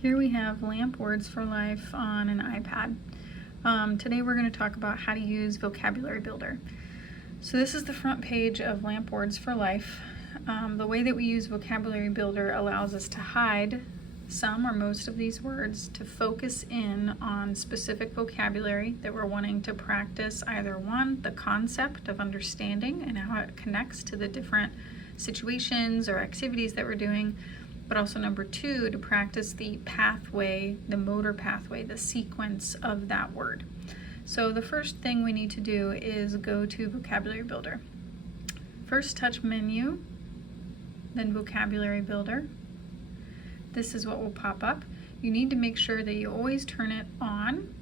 Here we have Lamp Words for Life on an iPad. Today we're going to talk about how to use Vocabulary Builder. So this is the front page of Lamp Words for Life. The way that we use Vocabulary Builder allows us to hide some or most of these words to focus in on specific vocabulary that we're wanting to practice. Either one, the concept of understanding and how it connects to the different situations or activities that we're doing, but also number two, to practice the pathway, the motor pathway, the sequence of that word. So the first thing we need to do is go to Vocabulary Builder. First, touch Menu, then Vocabulary Builder. This is what will pop up. You need to make sure that you always turn it on.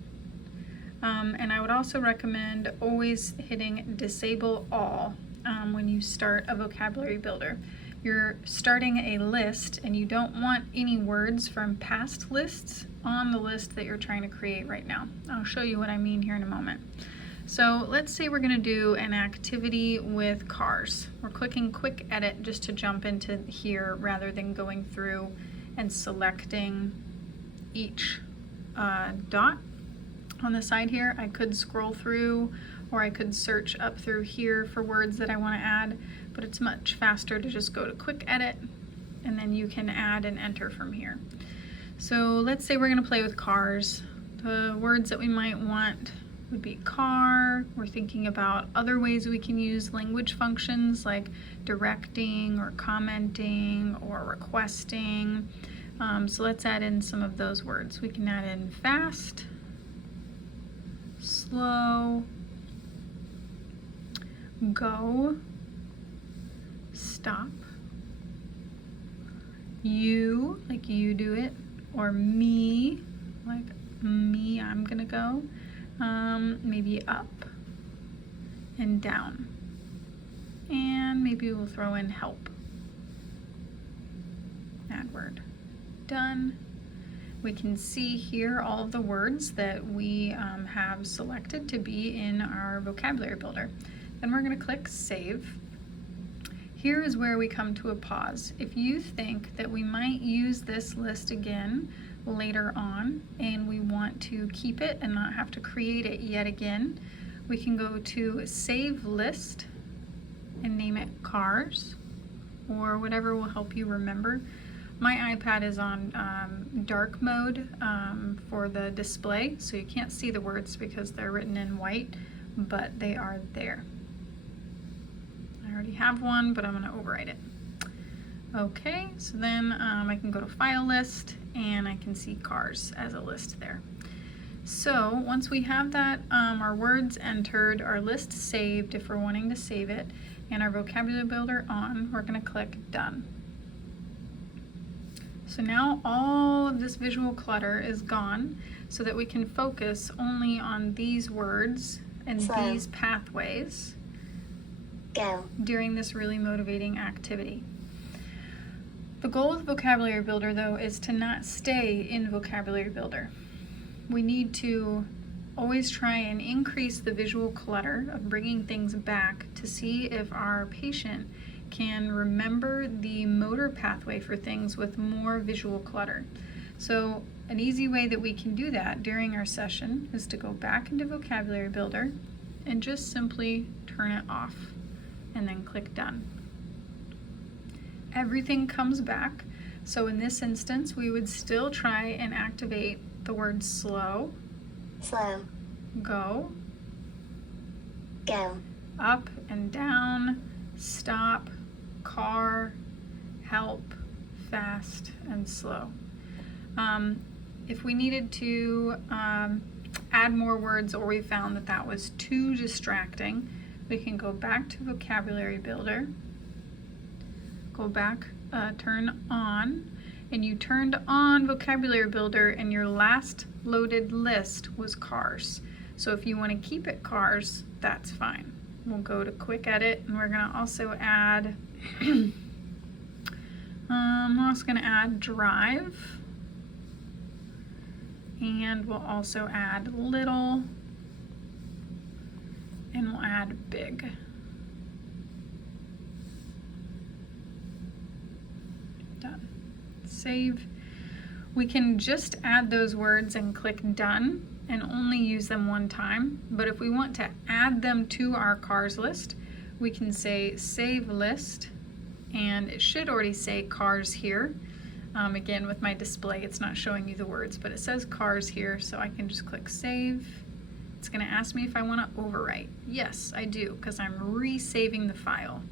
And I would also recommend always hitting Disable All when you start a Vocabulary Builder. You're starting a list and you don't want any words from past lists on the list that you're trying to create right now. I'll show you what I mean here in a moment. So let's say we're going to do an activity with cars. We're clicking Quick Edit just to jump into here rather than going through and selecting each dot on the side here. I could scroll through, or I could search up through here for words that I want to add, but it's much faster to just go to Quick Edit and then you can add and enter from here. So let's say we're going to play with cars. The words that we might want would be car. We're thinking about other ways we can use language functions like directing or commenting or requesting. So let's add in some of those words. We can add in fast, slow, go, stop, you, like you do it, or me, like me, I'm gonna go. Maybe up and down, and maybe we'll throw in help. Add word. Done. We can see here all of the words that we have selected to be in our Vocabulary Builder. Then we're going to click Save. Here is where we come to a pause. If you think that we might use this list again later on and we want to keep it and not have to create it yet again, we can go to Save List and name it Cars or whatever will help you remember. My iPad is on dark mode for the display, so you can't see the words because they're written in white, but they are there. I already have one, but I'm going to overwrite it. Okay, so then I can go to File List and I can see Cars as a list there. So once we have that, our words entered, our list saved if we're wanting to save it, and our Vocabulary Builder on, we're going to click Done. So now all of this visual clutter is gone so that we can focus only on these words and these pathways during this really motivating activity. The goal of Vocabulary Builder, though, is to not stay in Vocabulary Builder. We need to always try and increase the visual clutter of bringing things back to see if our patient can remember the motor pathway for things with more visual clutter. So an easy way that we can do that during our session is to go back into Vocabulary Builder and just simply turn it off and then click Done. Everything comes back. So in this instance, we would still try and activate the word slow, go, up and down, stop, car, help, fast, and slow. If we needed to add more words, or we found that that was too distracting, we can go back to Vocabulary Builder, go back, turn on, and you turned on Vocabulary Builder and your last loaded list was cars. So if you want to keep it cars, that's fine. We'll go to Quick Edit and we're going to also add we're also going to add drive, and we'll also add little, and we'll add big. Done. Save. We can just add those words and click done and only use them one time. But if we want to add them to our cars list, we can say save list, and it should already say cars here. Again, with my display, it's not showing you the words, but it says cars here, so I can just click save. It's going to ask me if I want to overwrite. Yes, I do, because I'm resaving the file.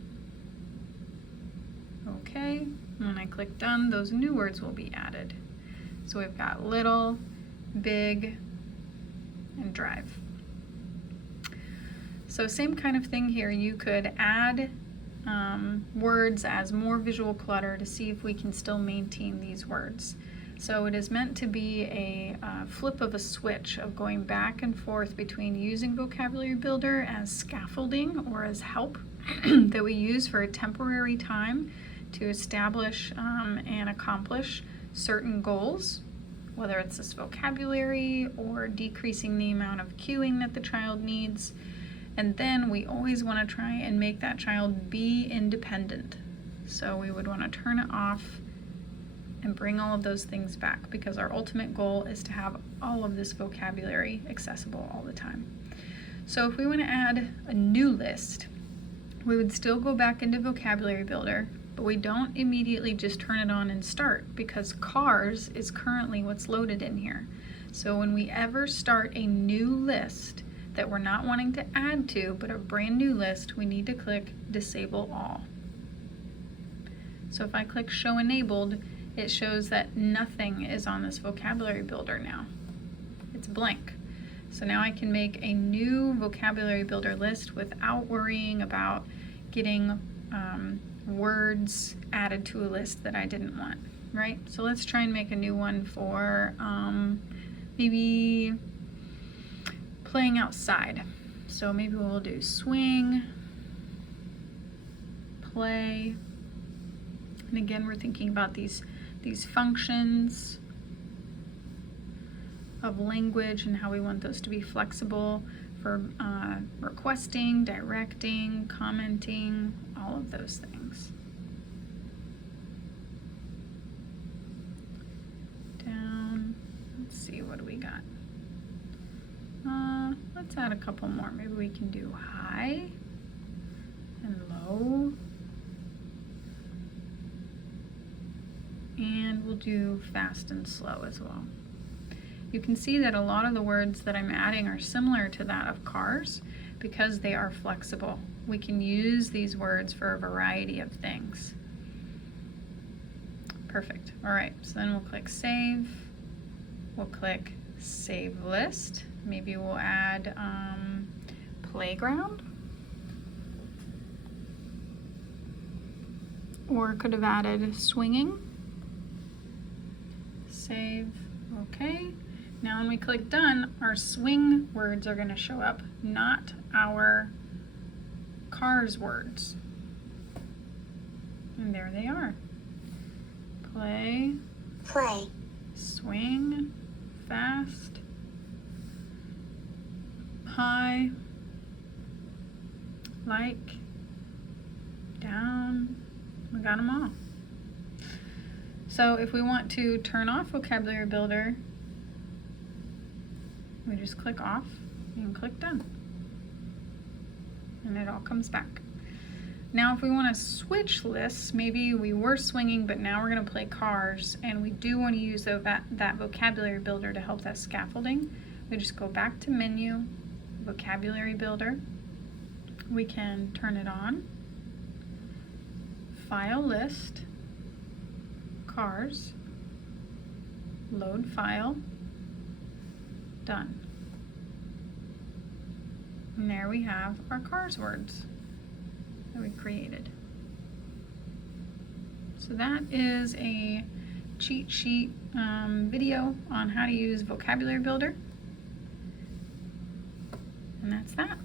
Okay, when I click done, those new words will be added. So we've got little, big, and drive. So same kind of thing here. You could add words as more visual clutter to see if we can still maintain these words. So it is meant to be a flip of a switch of going back and forth between using Vocabulary Builder as scaffolding or as help that we use for a temporary time to establish and accomplish certain goals, whether it's this vocabulary or decreasing the amount of cueing that the child needs. And then we always want to try and make that child be independent. So we would want to turn it off and bring all of those things back, because our ultimate goal is to have all of this vocabulary accessible all the time. So if we want to add a new list, we would still go back into Vocabulary Builder, but we don't immediately just turn it on and start, because cars is currently what's loaded in here. So when we ever start a new list that we're not wanting to add to, but a brand new list, we need to click Disable All. So if I click Show Enabled, it shows that nothing is on this Vocabulary Builder now. It's blank. So now I can make a new Vocabulary Builder list without worrying about getting words added to a list that I didn't want, right? So let's try and make a new one for maybe playing outside. So maybe we'll do swing, play, and again we're thinking about these functions of language and how we want those to be flexible for requesting, directing, commenting, all of those things. Down, let's see, what do we got? Let's add a couple more. Maybe we can do high and low. And we'll do fast and slow as well. You can see that a lot of the words that I'm adding are similar to that of cars because they are flexible. We can use these words for a variety of things. Perfect. All right, so then we'll click Save. We'll click Save List. Maybe we'll add playground. Or could have added swinging. Save. Okay. Now when we click done, our swing words are going to show up, not our cars words. And there they are. Play. Play. Swing. Fast. High. Like. Down. We got them all. So if we want to turn off Vocabulary Builder, we just click off and click done. And it all comes back. Now if we want to switch lists, maybe we were swinging but now we're going to play cars and we do want to use that Vocabulary Builder to help that scaffolding, we just go back to Menu, Vocabulary Builder. We can turn it on, File List, Cars, Load File, Done. And there we have our cars words that we created. So that is a cheat sheet video on how to use Vocabulary Builder. And that's that.